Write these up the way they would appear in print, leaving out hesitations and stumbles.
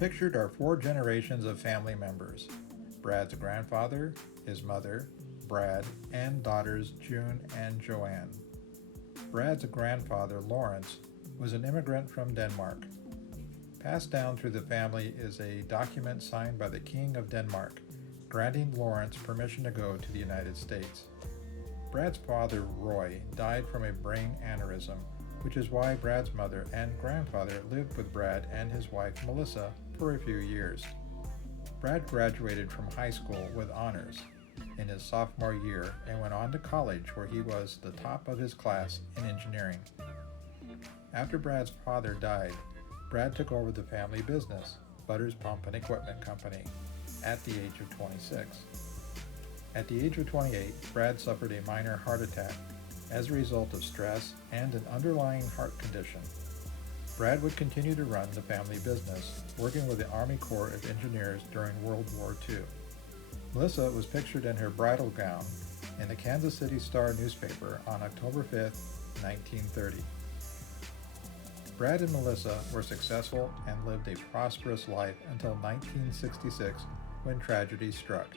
Pictured are four generations of family members: Brad's grandfather, his mother, Brad, and daughters June and Joanne. Brad's grandfather, Lawrence, was an immigrant from Denmark. Passed down through the family is a document signed by the King of Denmark, granting Lawrence permission to go to the United States. Brad's father, Roy, died from a brain aneurysm, which is why Brad's mother and grandfather lived with Brad and his wife, Melissa, for a few years. Brad graduated from high school with honors in his sophomore year and went on to college, where he was the top of his class in engineering. After Brad's father died, Brad took over the family business, Butters Pump and Equipment Company, at the age of 26. At the age of 28, Brad suffered a minor heart attack as a result of stress and an underlying heart condition. Brad would continue to run the family business, working with the Army Corps of Engineers during World War II. Melissa was pictured in her bridal gown in the Kansas City Star newspaper on October 5, 1930. Brad and Melissa were successful and lived a prosperous life until 1966, when tragedy struck.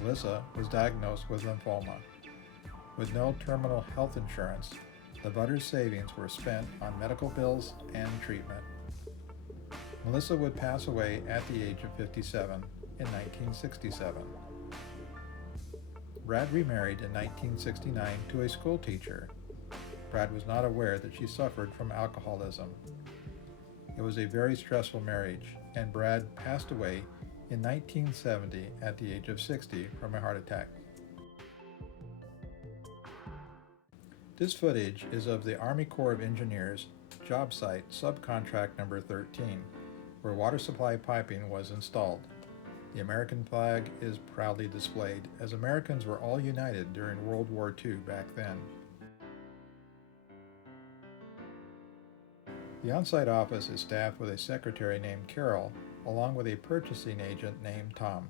Melissa was diagnosed with lymphoma. With no terminal health insurance, the Butters' savings were spent on medical bills and treatment. Melissa would pass away at the age of 57 in 1967. Brad remarried in 1969 to a school teacher. Brad was not aware that she suffered from alcoholism. It was a very stressful marriage, and Brad passed away in 1970 at the age of 60 from a heart attack. This footage is of the Army Corps of Engineers job site subcontract number 13, where water supply piping was installed. The American flag is proudly displayed, as Americans were all united during World War II back then. The on-site office is staffed with a secretary named Carol, along with a purchasing agent named Tom.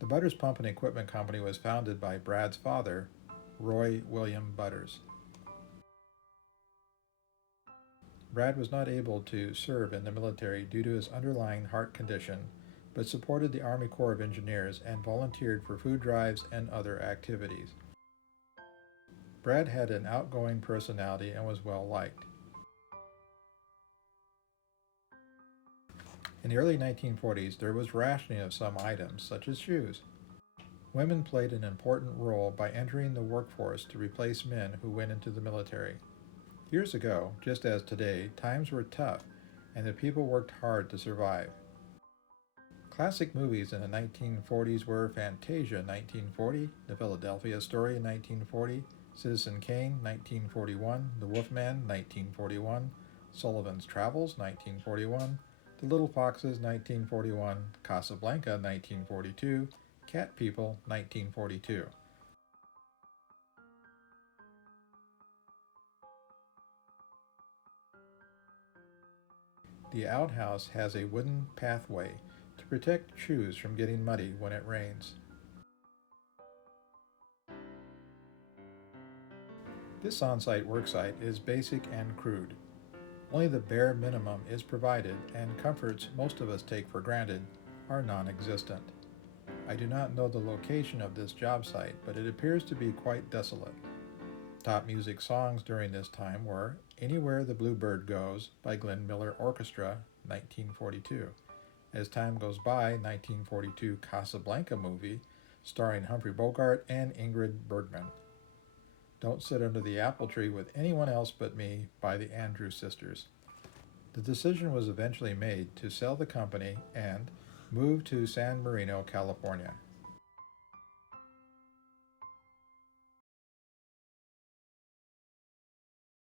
The Butters Pump and Equipment Company was founded by Brad's father, Roy William Butters. Brad was not able to serve in the military due to his underlying heart condition, but supported the Army Corps of Engineers and volunteered for food drives and other activities. Brad had an outgoing personality and was well liked. In the early 1940s, there was rationing of some items, such as shoes. Women played an important role by entering the workforce to replace men who went into the military. Years ago, just as today, times were tough, and the people worked hard to survive. Classic movies in the 1940s were Fantasia 1940, The Philadelphia Story 1940, Citizen Kane 1941, The Wolfman 1941, Sullivan's Travels 1941, The Little Foxes 1941, Casablanca 1942, Cat People 1942. The outhouse has a wooden pathway to protect shoes from getting muddy when it rains. This on-site worksite is basic and crude. Only the bare minimum is provided, and comforts most of us take for granted are non-existent. I do not know the location of this job site, but it appears to be quite desolate. Top music songs during this time were Anywhere the Bluebird Goes by Glenn Miller Orchestra, 1942. As Time Goes By, 1942 Casablanca movie, starring Humphrey Bogart and Ingrid Bergman. Don't Sit Under the Apple Tree with Anyone Else But Me by the Andrews Sisters. The decision was eventually made to sell the company and move to San Marino, California.